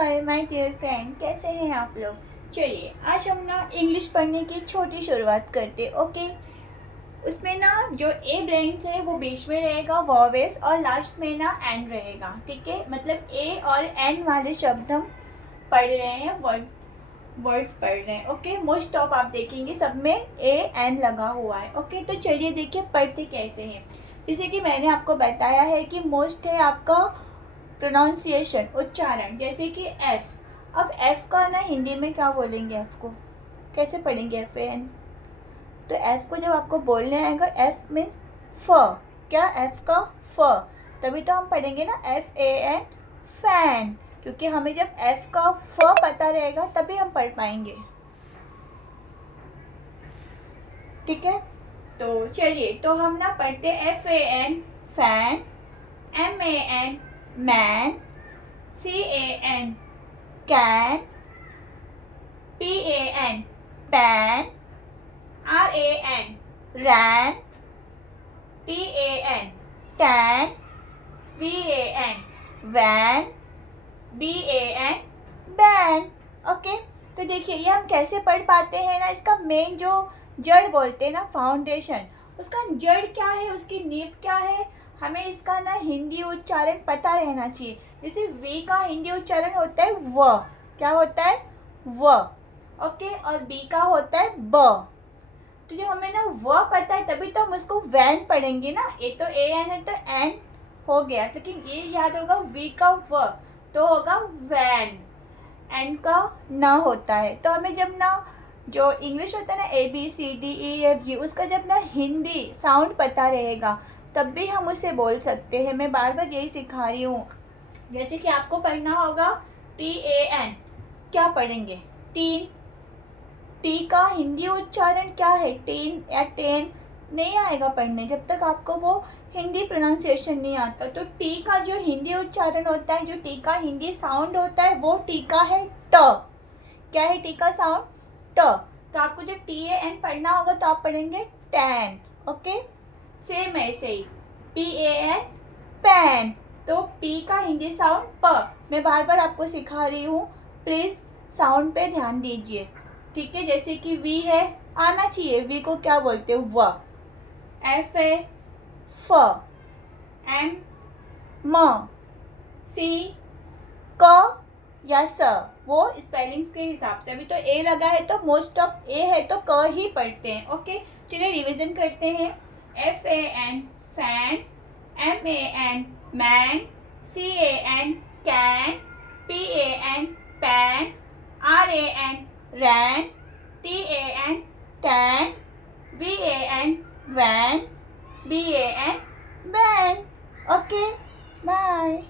Hi my dear friend, कैसे हैं आप लोग। चलिए आज हम ना इंग्लिश पढ़ने की छोटी शुरुआत करते। ओके, उसमें ना जो ए ब्लैंक्स है वो बीच में रहेगा वॉवेल्स और लास्ट में ना एन रहेगा। ठीक है, मतलब ए और एन वाले शब्द हम पढ़ रहे हैं, वर्ड्स पढ़ रहे हैं। ओके, मोस्ट ऑफ आप देखेंगे सब में ए एन लगा हुआ है। ओके, तो चलिए देखिए पढ़ते कैसे हैं। जैसे कि मैंने आपको बताया है कि मोस्ट है आपका प्रोनाउंसिएशन, उच्चारण, जैसे कि एफ। अब एफ का ना हिंदी में क्या बोलेंगे, एफ को कैसे पढ़ेंगे, एफ ए एन। तो एफ को जब आपको बोलने आएगा, एफ मीन्स फ। क्या, एफ का फ, तभी तो हम पढ़ेंगे ना एफ ए एन, फैन। क्योंकि हमें जब एफ का फ पता रहेगा तभी हम पढ़ पाएंगे। ठीक है, तो चलिए तो हम ना पढ़ते F A N fan, M A N man, C A N can, P A N pan, R A N ran, T A N tan, V A N van, B A N ban. Okay, तो देखिए ये हम कैसे पढ़ पाते हैं ना, इसका मेन जो जड़ बोलते हैं ना, फाउंडेशन, उसका जड़ क्या है, उसकी नींव क्या है, हमें इसका ना हिंदी उच्चारण पता रहना चाहिए। जैसे वी का हिंदी उच्चारण होता है व, क्या होता है व। ओके, और बी का होता है ब। तो जब हमें ना व पता है तभी तो हम उसको वैन पढ़ेंगे ना। ये तो ए एन है तो एन हो गया, लेकिन ये याद होगा वी का व तो होगा वैन, एन का ना होता है। तो हमें जब ना जो इंग्लिश होता है ना A B C D E F G, उसका जब ना हिंदी साउंड पता रहेगा तब भी हम उसे बोल सकते हैं। मैं बार बार यही सिखा रही हूँ। जैसे कि आपको पढ़ना होगा टी ए एन, क्या पढ़ेंगे, टीन। टी का हिंदी उच्चारण क्या है, टीन या टेन, नहीं आएगा पढ़ने जब तक आपको वो हिंदी प्रोनाउंसिएशन नहीं आता। तो टी का जो हिंदी उच्चारण होता है, जो टी का हिंदी साउंड होता है, वो टी का है ट। क्या है टी का साउंड, ट। तो आपको जब टी ए एन पढ़ना होगा तो आप पढ़ेंगे टैन। ओके, सेम ऐसे ही पी ए एन पैन, तो पी का हिंदी साउंड प। मैं बार बार आपको सिखा रही हूँ, प्लीज़ साउंड पे ध्यान दीजिए। ठीक है, जैसे कि वी है, आना चाहिए, वी को क्या बोलते हैं व। एफ है फ, एम म, सी क या स, वो स्पेलिंग्स के हिसाब से। अभी तो ए लगा है तो मोस्ट ऑफ ए है तो क ही पढ़ते हैं। ओके, चलिए रिवीजन करते हैं। F A N fan, M A N man, C A N can, P A N pan, R A N ran, T A N tan, V A N van, B A N ban. Okay, bye.